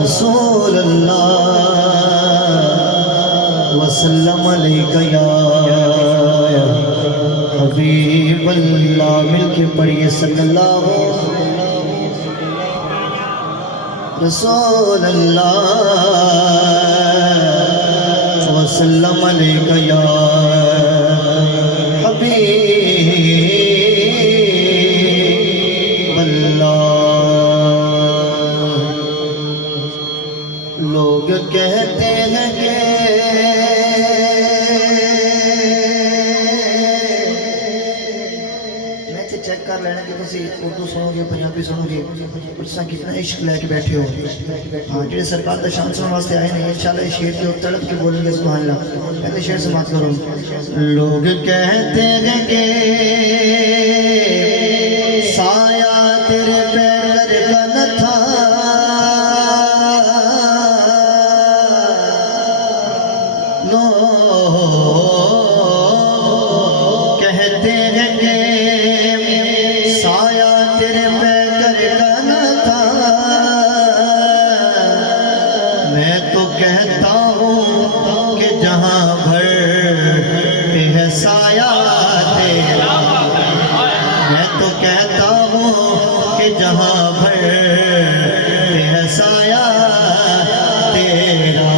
रसूल अल्लाह वसल्लम अलैका या हबीब अल्लाह। मिलके पढ़िए सल्लल्लाहु रसूल अल्लाह वसल्लम अलैका या हबीब अल्लाह। लोग कहते हैं कि मैं चेक कर लेना कि तुम उर्दू सुनोगे पंजाबी सुनोगे तुसा कितना इश्क लैके बैठे हो। हाँ जो सरकार का शान सुनने वास्ते आए नहीं इंशाल्लाह शेर के तड़प के बोलेंगे सुभान अल्लाह। पहले शेर से बात करो। लोग कहते हैं कि साया तेरे पैर का न था, कहते हैं कि साया तेरे पैकर का न था। मैं तो कहता हूँ कि जहाँ भर पे है साया तेरा, मैं तो कहता हूँ कि जहाँ भर पे है साया तेरा।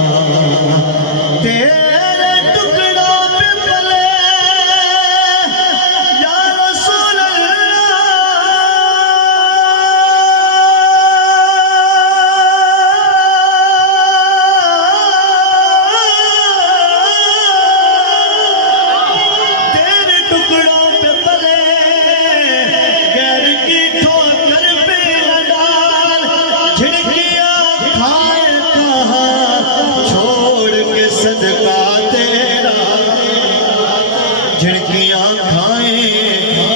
झिड़कियाँ खाए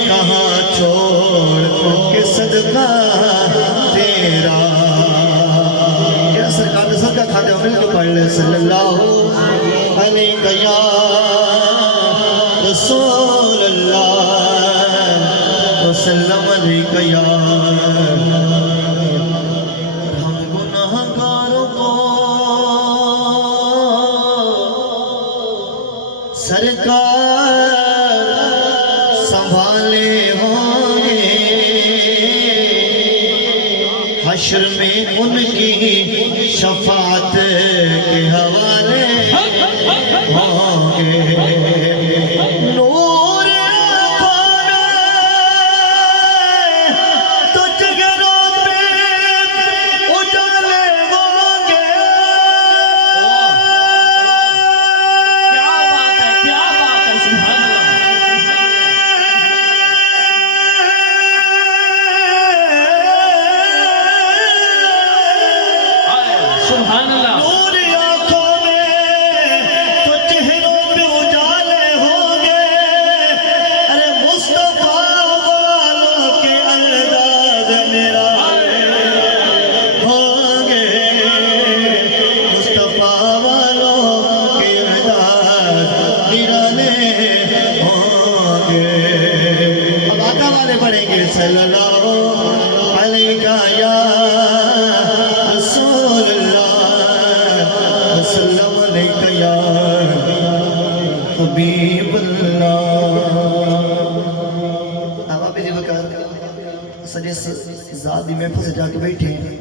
कहाँ छोड़ के सदका तेरा। क्या सरकार ने सदका खाते हो मिलकर पढ़ ले सल्लल्लाहु अलैहि या रसूल अल्लाह वसल्लम अलैका या। हम गुनाहगारों को सरकार संभाले होंगे, हश्र में उनकी शफाअत के हवाले होंगे। नूर आँखों में तो जिगरों पे उजाले होंगे। क्या बात है सुभान अल्लाह। नूर आँखों में तो चेहरों पे उजाले होंगे। अरे मुस्तफा वालों के अंदाज निराले होंगे, मुस्तफा वालों के अंदाज निराले होंगे। अब आका वाले पढ़ेंगे सल्लल्लाहु अलैका या रसूल वसल्लम अलैका या हबीब अल्लाह। अब आप जी बकर सजे ज़ात दी महफिल से जाके बैठे हैं।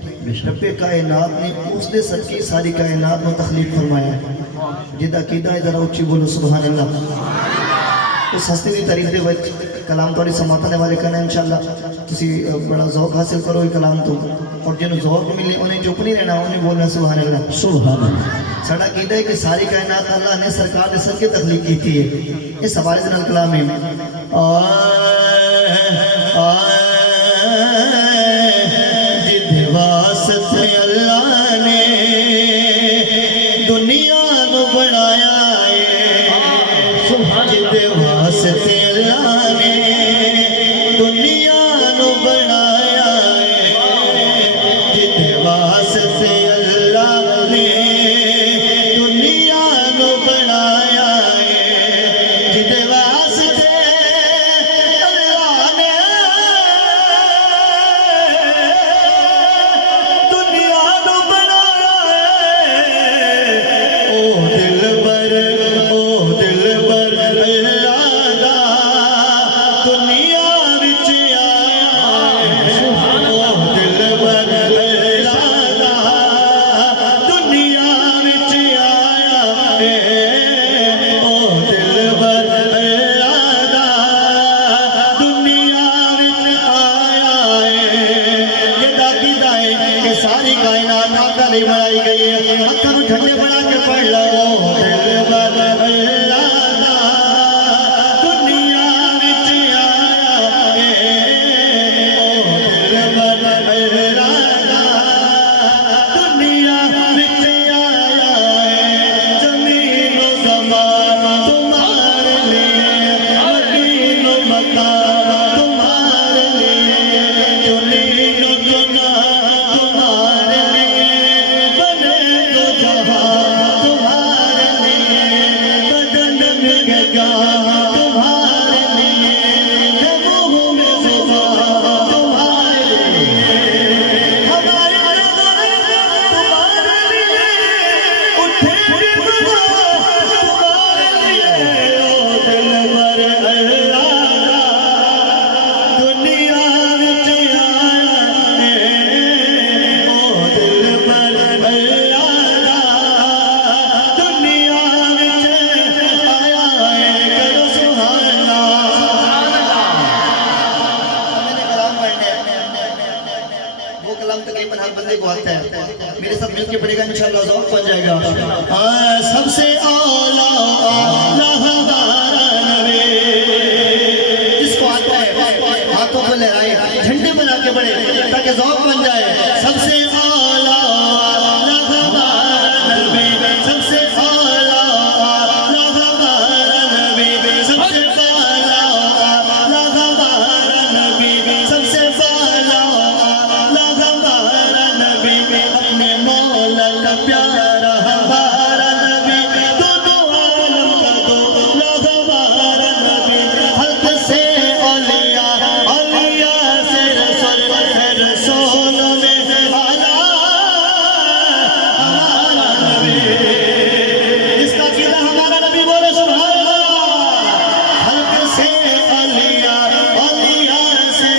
रब्बे कायनात ने उसके सदके सारी कायनात में तखलीक फरमाया है। जिदा कीदा है जरा उच्ची बोलो सुभान अल्लाह। उस हस्ती की तारीफ दे विच कलाम थोड़ी समातने वाले करना इंशाअल्लाह। तुसी बड़ा ज़ौक हासिल करो ये कलाम तो, और जिन्होंने ज़ौक मिले उन्हें चुप नहीं रहना, उन्हें बोलना सुभान अल्लाह सुभान अल्लाह। साडा कीदा है कि सारी कायनात अल्लाह ने सरकार ने सबके तखलीक की थी। इस हवाले से कलाम है जिदे वास्ते अल्लाह ने दुनिया को बनाया है, जिदे वास्ते अल्लाह ने दुनिया को बनाया है, जिदे वास्ते अल्लाह ने दुनिया को बनाया है, जिदे वास्ते अल्लाह ने कि सारी कायनात आपका नहीं बनाई गई है। अखर ठंडे बना के पढ़ लो दिल बर अल्लाह दा दुनिया विच आया है ओ दिल बर अल्लाह दा दुनिया विच आया है। जमीन व ज़मान तुम्हारे लिए मकीन व मकान तुम्हारे लिए जुनीन व जुना तुम्हारे लिए बने दो जहां तुम्हारे लिए बदन में गगाह तुम्हारे लिए मुँह में ज़ुबान तुम्हारे लिए हमारे तुम्हारे लिए उठेंगे तुम्हारे लिए ओ दिल बर अल्लाह दुनिया विच आया है ओ दिल बर अल्लाह दुनिया विच आया है। करो सुभान अल्लाह। मैंने कलाम पढ़ने वो कलाम तकरीबन हर बंदे को आता है। मेरे साथ मिलके पढ़ेगा इंशाअल्लाह ज़ौक़ बन जाएगा। सबसे आला जिसको आता है हाथों को लहराए झंडे बना के पढ़े ताकि ज़ौक़ बन जाए। सबसे आला नबी सबसे आला नबी सबसे आला नबी सबसे आला नबी अपने मौला का प्यारा हमारा नबी दोनों आलम का दो हमारा नबी हल्क से औलिया औलिया से रसूल में आला हमारा नबी इसका कीदा हमारा नबी बोले सुभान अल्लाह। हल्क से औलिया औलिया से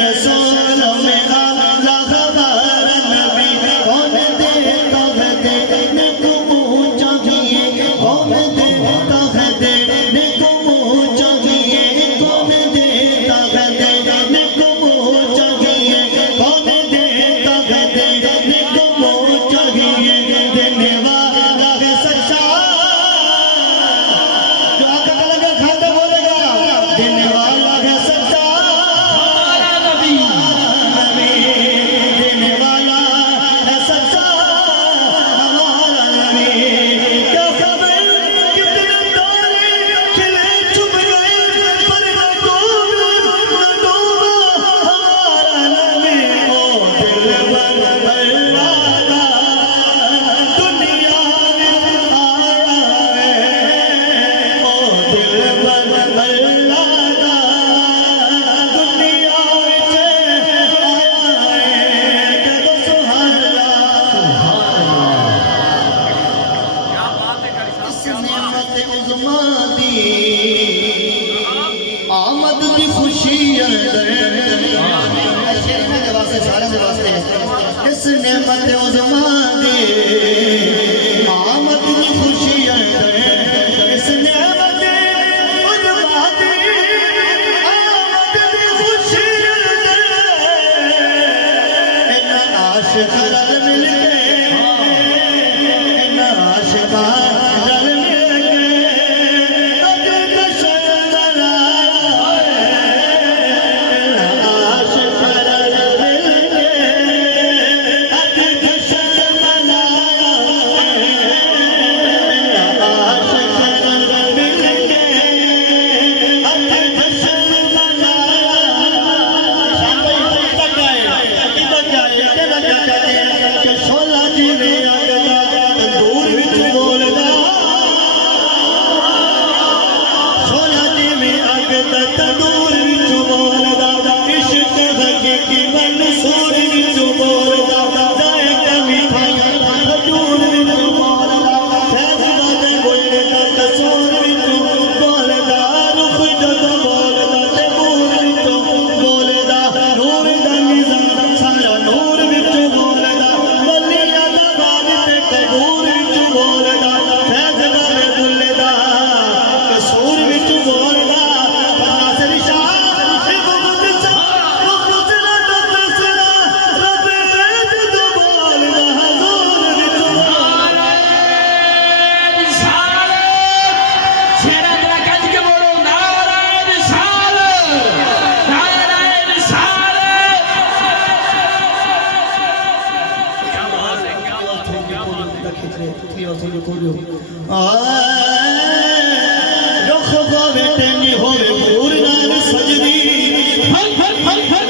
रसूल में आला हमारा नबी कौन देता है देने को मुँह चाहिए कौन देता है देने को मुँह चाहिए कौन देता है देने को मुँह चाहिए कौन देता है देने को मुँह चाहिए देने वाला है सच्चा जो आका का लगा खाता बोलेगा देने वाला है सच्चा हमारा नबी नबी देने वाला है सच्चा हमारा नबी। क्या खबर कितने तारे खिले छुप गए पर न डूबा हमारा नबी ओ दिल बर अल्लाह दा दुनिया में आया है ओ दिल बर अल्लाह दा दुनिया विच आया है। कदो सुभान अल्लाह। इस नेमत उज़्मा दी आमद दी खुशी अंदर सारे से वास्ते इस नेमत उज़्मा दी आमद दी खुशी अंदर इस नेमत उज़्मा दी आमद दी खुशी अंदर इन आशिक़ रल मिल के इन आशिक़ रल मिल के अज जश्न मनाया इन आशिक़ रल मिल के अज जश्न मनाया इन आशिक़ रल मिल के अज जश्न मनाया। शाबाश तक आए कि शोला जी ने अगला की वसूल खोलियो रुख होवे टेनी होवे पूर नाल सजदी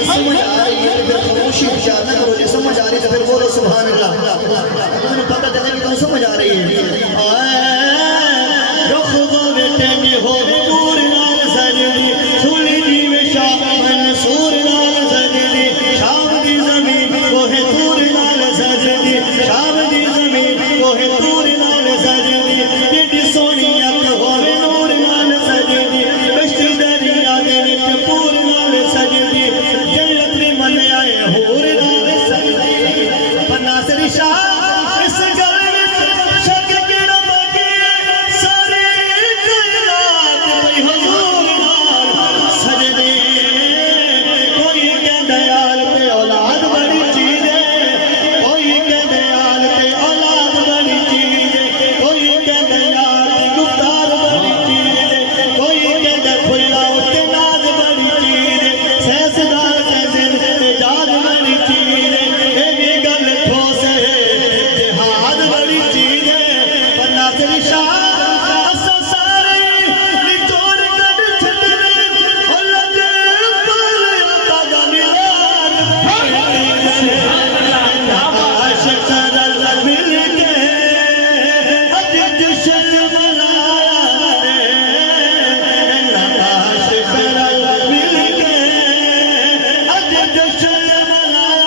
समझ आ रही है फिर खामोशी इख्तियार न करो जे समझ आ रही है तो फिर बोलो सुभान अल्लाह तुम्हें पता चले कि तुम समझ आ रही है रुख होवे टेनी होवे पूर नाल सजदी सुली दी में शाह मंसूर नाल सजदी शाम दी जमीन वो है तूर नाल सजदी शाम दी जमीन वो है तूर नाल सजदी तेरी सोनी अख होवे नूर नाल सजदी कश्ती दरिया दे विच पूर नाल सजदी जन्नत में मन आए हूर नाल सजदी पन्ना सरी शाह इस गल विच शक केड़ा बाकी सारे कायनात पई हुजूर नाल सजदी कोई कहंदा यार ते औलाद बड़ी चीज है कोई कहंदा यार ते औलाद बड़ी चीज है कोई कहंदा यार ते गुफ्तार बड़ी चीज है कोई कहंदा खुला ते नाज बड़ी चीज है सहसदार कहंदे ते जाद बड़ी चीज है ए भी गल ठोस है जिहाद बड़ी चीज है पन्ना तेरी शाह असा सारे निचोड़ कट छडने ओ लगे पाल आता मिलाद आशिक रल मिल के अज जश्न मनाया आशिक रल मिल के अज जश्न मनाया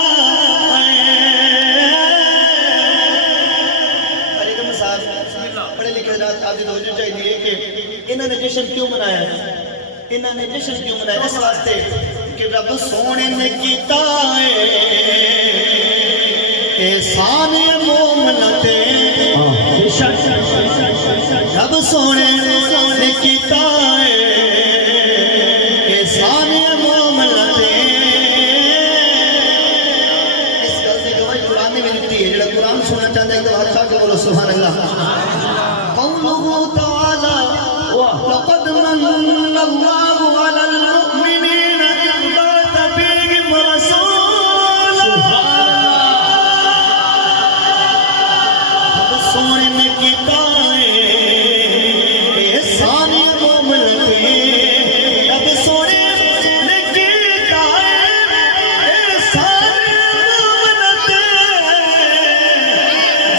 पढ़े लिखे हजरात आप हो चाहिए कि इन्होंने जश्न क्यों मनाया इन्होंने जश्न क्यों मनाया इस वास्ते कि रब सोने ने कीता है एहसान मोमन ते रब सोने ने कीता है एहसान मोमन ते इस गल की गवाही कुरान ने भी दी है जेड़ा कुरान सुनना चाहता है तो हाथ उठा के बोलो सुभान अल्लाह कौलुहु तआला लक़द मन्ना अल्लाहु अलल मुमिनीना इज़ बअथ फीहिम रसूला अब सोने ने कीता है एहसान मोमन पे अब सोने ने कीता है एहसान मोमन पे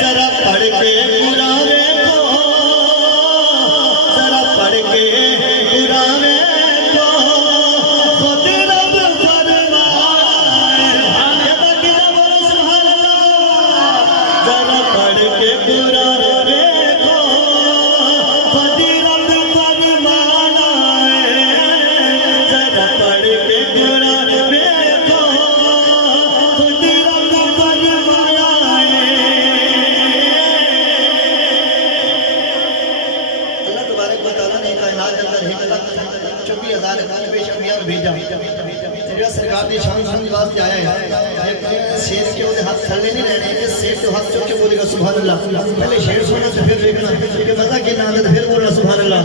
जरा पढ़ के पुरावे को जरा पढ़ के पुरावे को खुद रब फरमाए बोलो सुभान अल्लाह जरा पढ़ के पुरावे को खुद रब फरमाए जरा पढ़ के पुरावे को खुद रब फरमाए अल्लाह तबारक व तआला ने कायनात के अंदर 1,24,000 बेशक भेजा तेरा सरकार की शान सुनने वास्ते आया है शेर के ओदे हाथ थल्ले नहीं रहने कि शेर तो हाथ चुक के बोलेगा सुभान अल्लाह पहले शेर सुना तो फिर देखना कि मजा के ना फिर बोलना सुभान अल्लाह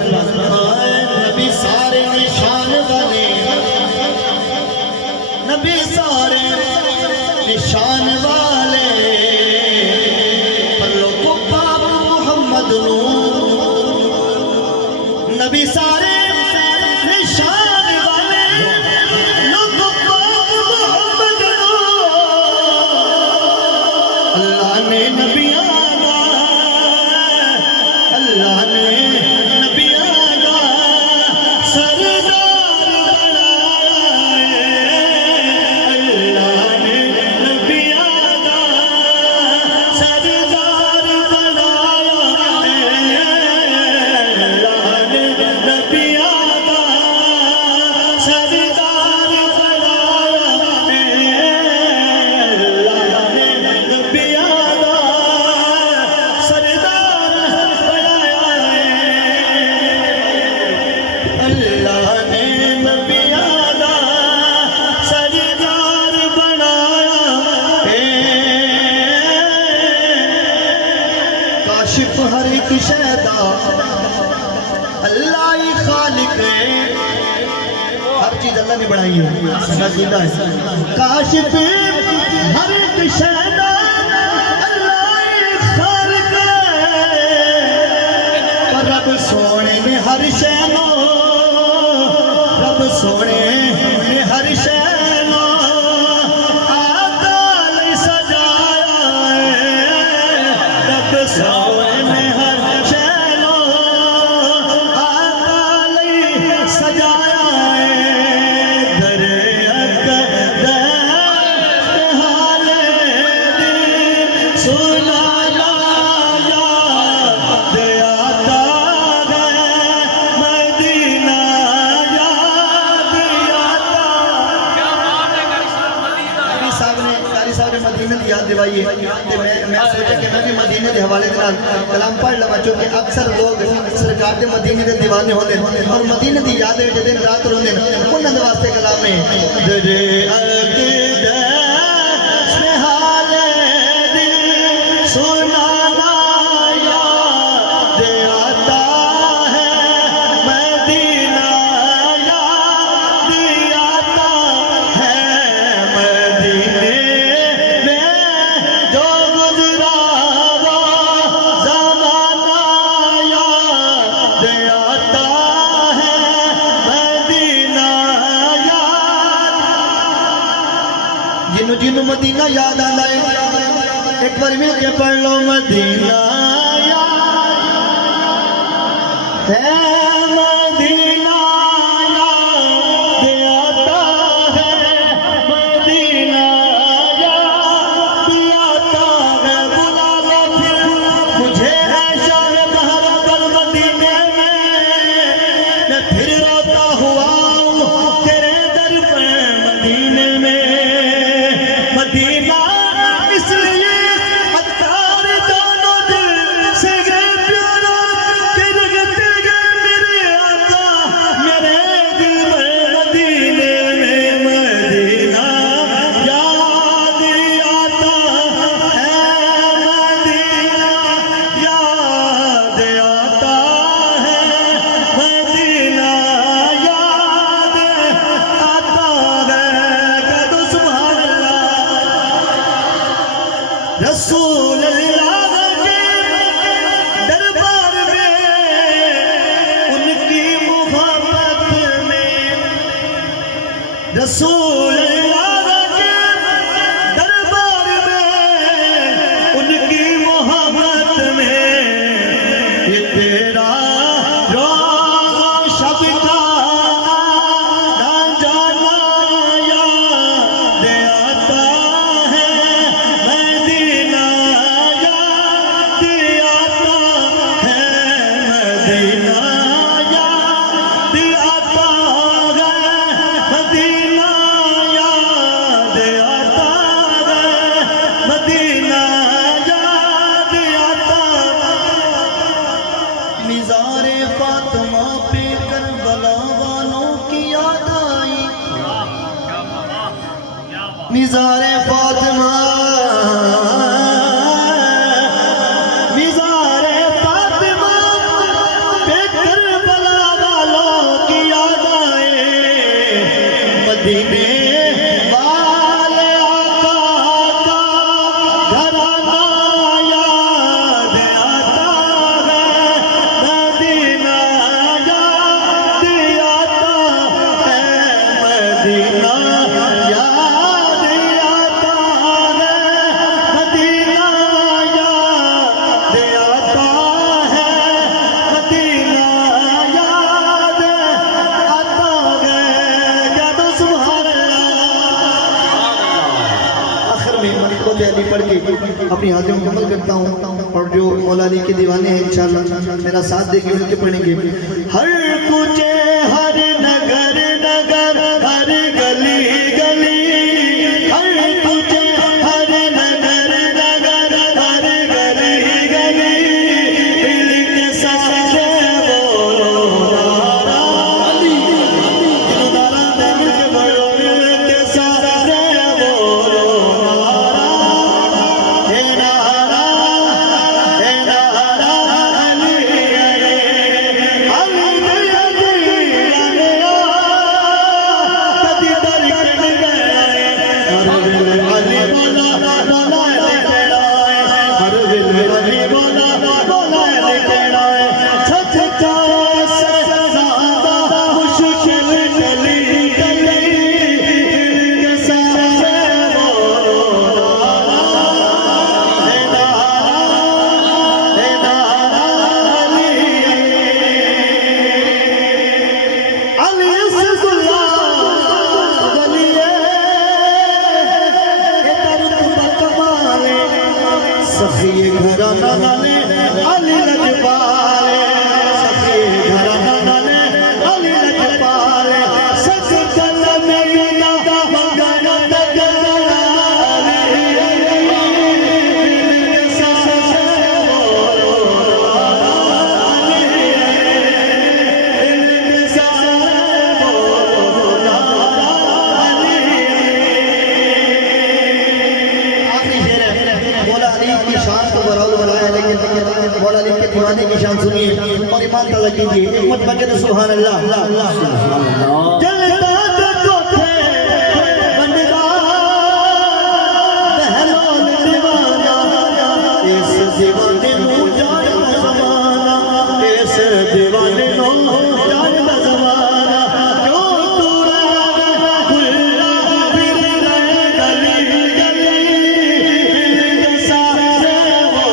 नबी सारे निशान वाले नबी सारे निशान वाले पर लोगों पाप मोहम्मद नबी सारे निशान वाले लोगों पाप मोहम्मद अल्लाह ने नबियां दा अल्लाह ने नबियां दा सरदार बनाया अल्लाह ने नबियां दा सरदार बनाया अल्लाह ने नबियां दा सरदार बनाया अल्लाह ने नबियां दा सरदार बनाया अल्लाह ने नबियां दा सरदार बनाया काशिफ हर एक शैदा अल्लाह ही खालिक है हर चीज अल्लाह ने बनाई है जिंदा है काशिफ हर एक शैदा अल्लाह ही खालिक है मदीने की याद दिवाई है ते मैं सोचा कि मैं भी मदीने के हवाले के नाल कलाम पढ़ लवां क्योंकि अक्सर लोग सरकार के मदीने के दीवाने होते हैं और मदीने की याद जो दिन रात रोंदे उन्हां दे वास्ते कलाम है दरे अक़ीदा से हाले दिल सुनाना याद आता है मदीना याद आता है मदीने में जो गुजरा वो ज़माना याद आता है मदीना याद जिन्हों जिन्हों मदीना याद आंदा है एक बार मिल के पढ़ लो मदीना याद है मदीना याद आता है मदीना याद आता है बुला लो फिर मुझे है शाह बहर पर मदीने में मैं फिर रोता हुआ हूँ तेरे दर पे मदीने में मदीना इसलिए अत्तार दोनों दिल से गए प्यारा कि रखते गए मेरे आका मेरे दिल में मदीने में मदीना याद आता है मदीना याद आता है मदीना याद आता है कदो सुभान अल्लाह रसूल अल्लाह के दरबार में उनकी मोहब्बत में रसूल अल्लाह के दरबार में उनकी मोहब्बत में ये तेरा रोज़ा शब का ना जाना याद आता है मदीना याद आता है मदीना याद आता है मदीना याद आता है मदीना याद आता मिज़ारे फातिमा पे करबला वालों की याद आई मिज़ारे फातिमा मिज़ारे फातिमा पे करबला वालों की याद आए मदीने वाले आका का घराना याद आता है मदीना याद आता है मदीना याद आता है मदीना याद आता है मदीना याद आता है याद सुभान अल्लाह आखिर में मन को तैयारी पढ़ के अपनी हाजिरी मुकम्मल करता हूँ और जो मौला अली के दीवाने हैं इंशाल्लाह मेरा साथ देके उनके पढ़ेंगे हर कुचे हर नगर नगर हर गली गली हर कुचे हर नगर नगर हर गली गली दिल के सारे बोलो नारा तीनों नारा दे मिल के बोलो दिल के सारे बोलो नारा हे नारा अली सखी घराना ने अली लजपाले सखी घराना ने अली लजपाले सच कल में ना मगन तगड़ा मौला अली के दीवाने की शान सुनिए और ईमान ताज़ा कीजिए। एक मत बगे तो सुभान अल्लाह। जलता देखो थे बंदा बहलोल दीवाना, इस दीवाने को जान ज़माना, इस दीवाने को जान ज़माना। क्यों तू खुला फिर रहे गली गली के सारे वो।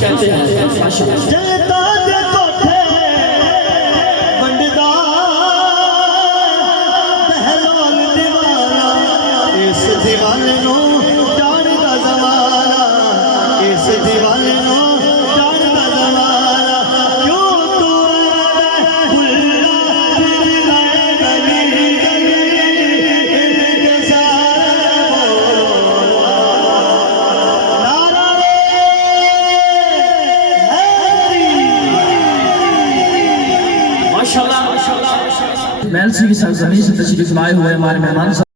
कहते हैं जलता देखो थे बंदा बहलोल दीवाना, इस दीवाने नो जान दा ज़माना, इस दीवाने नो जान दा ज़माना। क्यों तू खुला फिर रहे गली गली के सारे बोलो। नारा माशाल्लाह। महल की सरजमीन से तशरीफ लाए हुए हमारे मेहमान